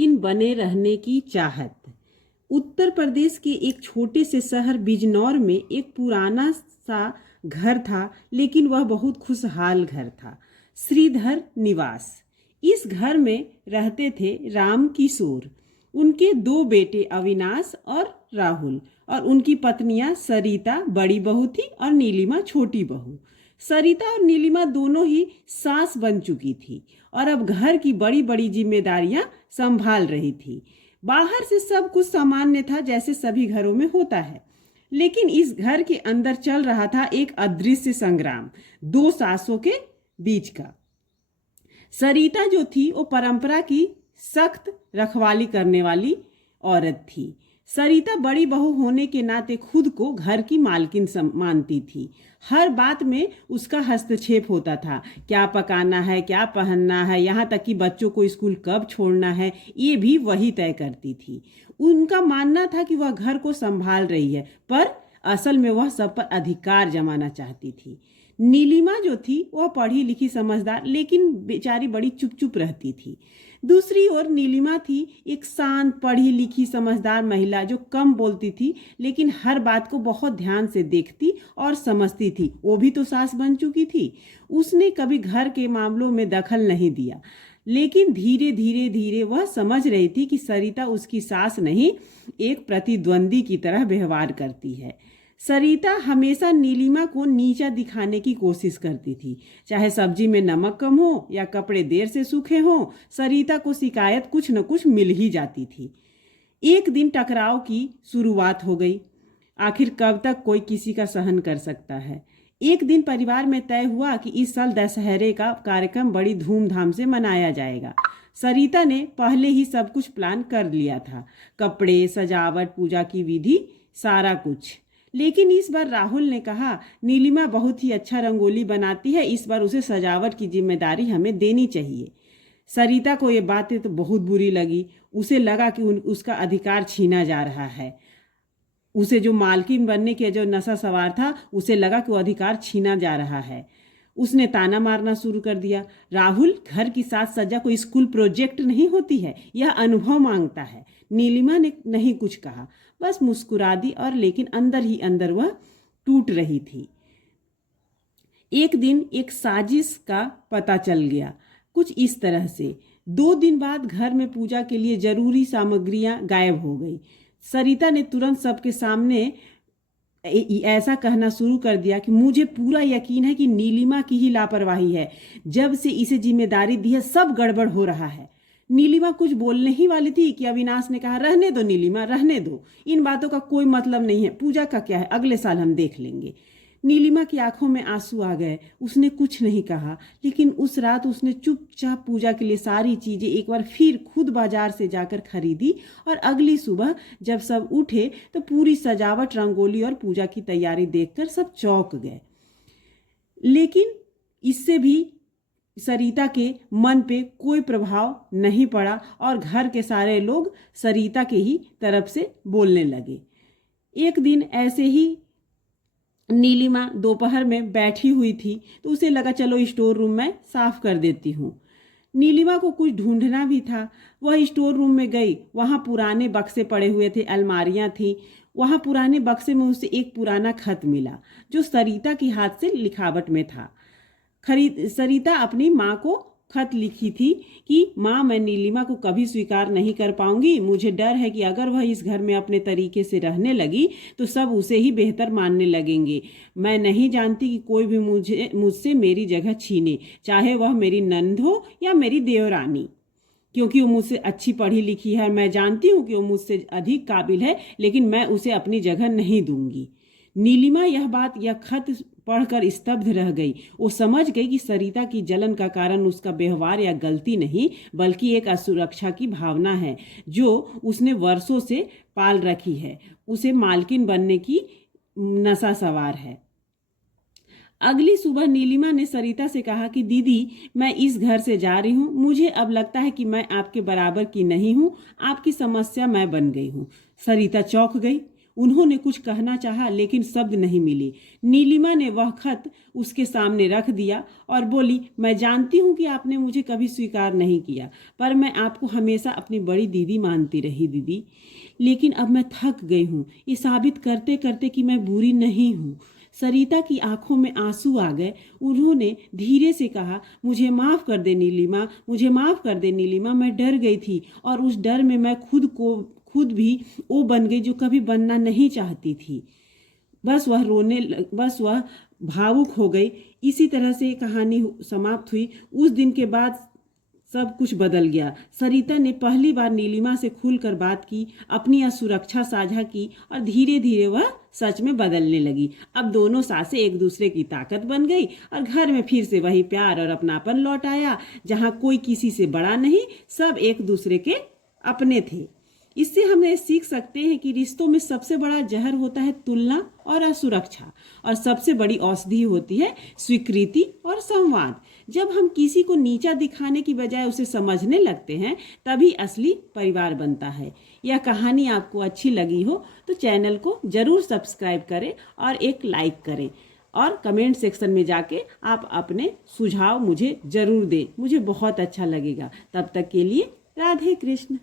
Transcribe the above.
लेकिन बने रहने की चाहत। उत्तर प्रदेश के एक छोटे से शहर बिजनौर में एक पुराना सा घर था, लेकिन वह बहुत खुशहाल घर था। श्रीधर निवास। इस घर में रहते थे राम किशोर, उनके दो बेटे अविनाश और राहुल, और उनकी पत्नियां सरिता बड़ी बहू थी और नीलिमा छोटी बहू। सरिता और नीलिमा दोनों ही सास बन चुकी थी और अब घर की बड़ी बड़ी जिम्मेदारियां संभाल रही थी। बाहर से सब कुछ सामान्य था, जैसे सभी घरों में होता है, लेकिन इस घर के अंदर चल रहा था एक अदृश्य संग्राम, दो सासों के बीच का। सरिता जो थी वो परंपरा की सख्त रखवाली करने वाली औरत थी। सरिता बड़ी बहू होने के नाते खुद को घर की मालकिन मानती थी। हर बात में उसका हस्तक्षेप होता था। क्या पकाना है, क्या पहनना है, यहाँ तक कि बच्चों को स्कूल कब छोड़ना है, ये भी वही तय करती थी। उनका मानना था कि वह घर को संभाल रही है, पर असल में वह सब पर अधिकार जमाना चाहती थी। नीलिमा जो थी वह पढ़ी लिखी समझदार, लेकिन बेचारी बड़ी चुप चुप रहती थी। दूसरी ओर नीलिमा थी एक शांत पढ़ी लिखी समझदार महिला जो कम बोलती थी, लेकिन हर बात को बहुत ध्यान से देखती और समझती थी। वो भी तो सास बन चुकी थी। उसने कभी घर के मामलों में दखल नहीं दिया, लेकिन धीरे धीरे वह समझ रही थी कि सरिता उसकी सास नहीं, एक प्रतिद्वंदी की तरह व्यवहार करती है। सरिता हमेशा नीलिमा को नीचा दिखाने की कोशिश करती थी। चाहे सब्जी में नमक कम हो या कपड़े देर से सूखे हों, सरिता को शिकायत कुछ न कुछ मिल ही जाती थी। एक दिन टकराव की शुरुआत हो गई। आखिर कब तक कोई किसी का सहन कर सकता है। एक दिन परिवार में तय हुआ कि इस साल दशहरे का कार्यक्रम बड़ी धूमधाम से मनाया जाएगा। सरिता ने पहले ही सब कुछ प्लान कर लिया था, कपड़े, सजावट, पूजा की विधि, सारा कुछ। लेकिन इस बार राहुल ने कहा, नीलिमा बहुत ही अच्छा रंगोली बनाती है, इस बार उसे सजावट की जिम्मेदारी हमें देनी चाहिए। सरिता को ये बातें तो बहुत बुरी लगी। उसे लगा कि उसका अधिकार छीना जा रहा है। उसे जो मालकिन बनने के जो नशा सवार था, उसे लगा कि वो अधिकार छीना जा रहा है। उसने ताना मारना शुरू कर दिया। राहुल, घर की साज सज्जा कोई स्कूल प्रोजेक्ट नहीं होती है, यह अनुभव मांगता है। नीलिमा ने नहीं कुछ कहा, बस मुस्कुरा दी, और लेकिन अंदर ही अंदर वह टूट रही थी। एक दिन एक साजिश का पता चल गया, कुछ इस तरह से। 2 दिन बाद घर में पूजा के लिए जरूरी सामग्रियां गायब हो गई। सरिता ने तुरंत सबके सामने ऐसा कहना शुरू कर दिया कि मुझे पूरा यकीन है कि नीलिमा की ही लापरवाही है। जब से इसे जिम्मेदारी दी है सब गड़बड़ हो रहा है। नीलिमा कुछ बोलने ही वाली थी कि अविनाश ने कहा, रहने दो नीलिमा, रहने दो, इन बातों का कोई मतलब नहीं है, पूजा का क्या है, अगले साल हम देख लेंगे। नीलिमा की आंखों में आंसू आ गए। उसने कुछ नहीं कहा, लेकिन उस रात उसने चुपचाप पूजा के लिए सारी चीजें एक बार फिर खुद बाजार से जाकर खरीदी, और अगली सुबह जब सब उठे तो पूरी सजावट, रंगोली और पूजा की तैयारी देखकर सब चौंक गए। लेकिन इससे भी सरिता के मन पे कोई प्रभाव नहीं पड़ा और घर के सारे लोग सरिता के ही तरफ से बोलने लगे। एक दिन ऐसे ही नीलिमा दोपहर में बैठी हुई थी तो उसे लगा चलो स्टोर रूम में साफ कर देती हूँ। नीलिमा को कुछ ढूंढना भी था। वह स्टोर रूम में गई। वहाँ पुराने बक्से पड़े हुए थे, अलमारियाँ थी। वहाँ पुराने बक्से में उसे एक पुराना खत मिला जो सरिता के हाथ से लिखावट में था। सरिता अपनी माँ को खत लिखी थी कि माँ, मैं नीलिमा को कभी स्वीकार नहीं कर पाऊंगी। मुझे डर है कि अगर वह इस घर में अपने तरीके से रहने लगी तो सब उसे ही बेहतर मानने लगेंगे। मैं नहीं जानती कि कोई भी मुझसे मेरी जगह छीने, चाहे वह मेरी नंद हो या मेरी देवरानी, क्योंकि वो मुझसे अच्छी पढ़ी लिखी है। मैं जानती हूँ कि वो मुझसे अधिक काबिल है, लेकिन मैं उसे अपनी जगह नहीं दूंगी। नीलिमा यह खत पढ़कर स्तब्ध रह गई। वो समझ गई कि सरिता की जलन का कारण उसका व्यवहार या गलती नहीं, बल्कि एक असुरक्षा की भावना है जो उसने वर्षों से पाल रखी है। उसे मालकिन बनने की नशा सवार है। अगली सुबह नीलिमा ने सरिता से कहा कि दीदी, मैं इस घर से जा रही हूँ। मुझे अब लगता है कि मैं आपके बराबर की नहीं हूँ। आपकी समस्या मैं बन गई हूँ। सरिता चौंक गई। उन्होंने कुछ कहना चाहा लेकिन शब्द नहीं मिले। नीलिमा ने वह खत उसके सामने रख दिया और बोली, मैं जानती हूँ कि आपने मुझे कभी स्वीकार नहीं किया, पर मैं आपको हमेशा अपनी बड़ी दीदी मानती रही दीदी। लेकिन अब मैं थक गई हूँ ये साबित करते करते कि मैं बुरी नहीं हूँ। सरिता की आंखों में आंसू आ गए। उन्होंने धीरे से कहा, मुझे माफ़ कर दे नीलिमा, मुझे माफ़ कर दे नीलिमा। मैं डर गई थी और उस डर में मैं खुद भी वो बन गई जो कभी बनना नहीं चाहती थी। बस वह भावुक हो गई। इसी तरह से कहानी समाप्त हुई। उस दिन के बाद सब कुछ बदल गया। सरिता ने पहली बार नीलिमा से खुलकर बात की, अपनी असुरक्षा साझा की और धीरे धीरे वह सच में बदलने लगी। अब दोनों सासें एक दूसरे की ताकत बन गई और घर में फिर से वही प्यार और अपनापन लौट आया, जहाँ कोई किसी से बड़ा नहीं, सब एक दूसरे के अपने थे। इससे हम ये सीख सकते हैं कि रिश्तों में सबसे बड़ा जहर होता है तुलना और असुरक्षा, और सबसे बड़ी औषधि होती है स्वीकृति और संवाद। जब हम किसी को नीचा दिखाने की बजाय उसे समझने लगते हैं, तभी असली परिवार बनता है। यह कहानी आपको अच्छी लगी हो तो चैनल को जरूर सब्सक्राइब करें और एक लाइक करें, और कमेंट सेक्शन में जाके आप अपने सुझाव मुझे जरूर दें, मुझे बहुत अच्छा लगेगा। तब तक के लिए राधे कृष्ण।